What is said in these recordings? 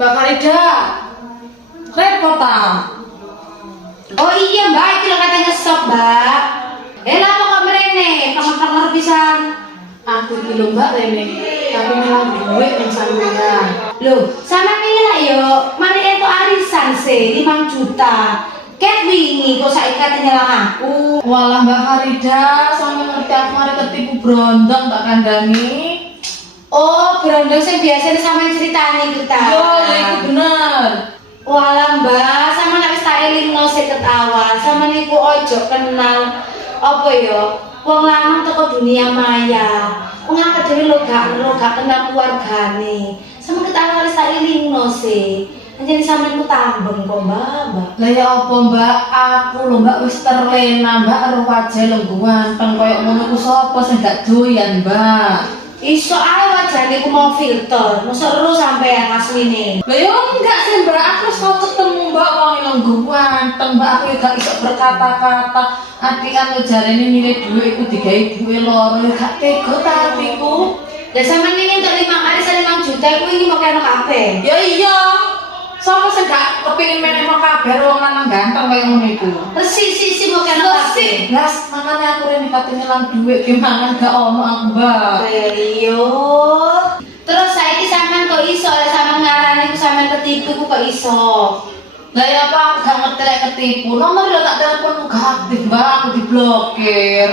Mbak Farida, repot ah. Oh iya mbak, itu lo katanya sok mbak. Lah kok mrene, kamar-kamar pisan. Aku iki lho Mbak Rene, tapi ngilang duit yang sampean. Loh, sama ini lah yo, mana itu arisan sih, 5 juta. Ket wingi kok saiki katanya lang aku. Walah Mbak Farida, sampe ngerti aku mari ketipu brondong tak kandhani. Oh, berondong sing biasa sampean ceritani kita. Yo, iku bener. Walah mbak, sama nek wis tak elingno sik ketawa, sama niku ojo kenal apa yo, wong lanang teko dunia maya. Wong akeh dhewe lo gak kenal keluargane. Sama ketawa wis tak elingno sih. Anjene sampean ku tambeng kok mbak. Lah ya apa Mbak, aku lho Mbak wis terlena Mbak karo wajah lengguan, peng koyo ngono ku sapa sing gak doyan Mbak. Iso ae wajane ku mau filter, mosok ero sampean asline. Lah ya enggak sih Mbak, aku wis tau ketemu Mbak wong lengguan, teng Mbak aku ya gak iso berkata-kata. Adikan yo jarene nilai dhuwit iku digawe duwe loro, ya gak tega ta atiku. Lah sampean iki entuk 5 kali 5 juta iku iki mau kena kabeh. Ya iya. Sopo sing gak kepengin meneh kabar wong lanang ganteng kaya ngono iku. Persis mau kena kabeh. Las mangane aku rene kate ngilang dhuwit ki mangan gak ono aku, Mbak. Iya. Terus saiki sampean kok iso sampean ngarani ku sampean ketipu ku kok iso? Lah ya apa aku gak ngerti lek ketipu. Nomor yo tak telepon gak aktif, Mbak, aku diblokir.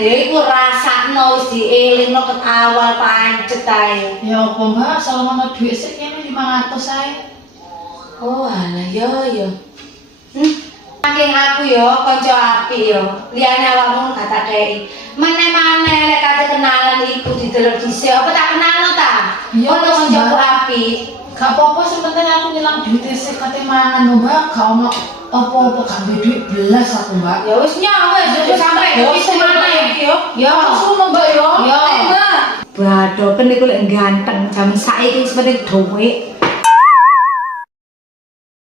Ya iku rasakno wis dielingno ket awal pancet ae. Ya apa, Mbak, asal ono dhuwit sik kene 500 ae. Oh alah yo. Saking aku yo kanca apik yo. Liyane awakmu gak tak kei. Maneh-maneh lek kate kenalan iku didelok dhisik apa tak kenalno ta? Iya, Ono kancaku apik. Gak apa-apa sing penting aku ngilang duit sik kate mangan lho, Mbak. Gak ono apa-apa gak duwe duit belas aku, Mbak. Ya wis nyawa wis sampe wis mana iki yo. Ya. Langsung Mbak yo. Yo. Mbak. Badoken niku lek ganteng jaman saiki wis penting dhuwit.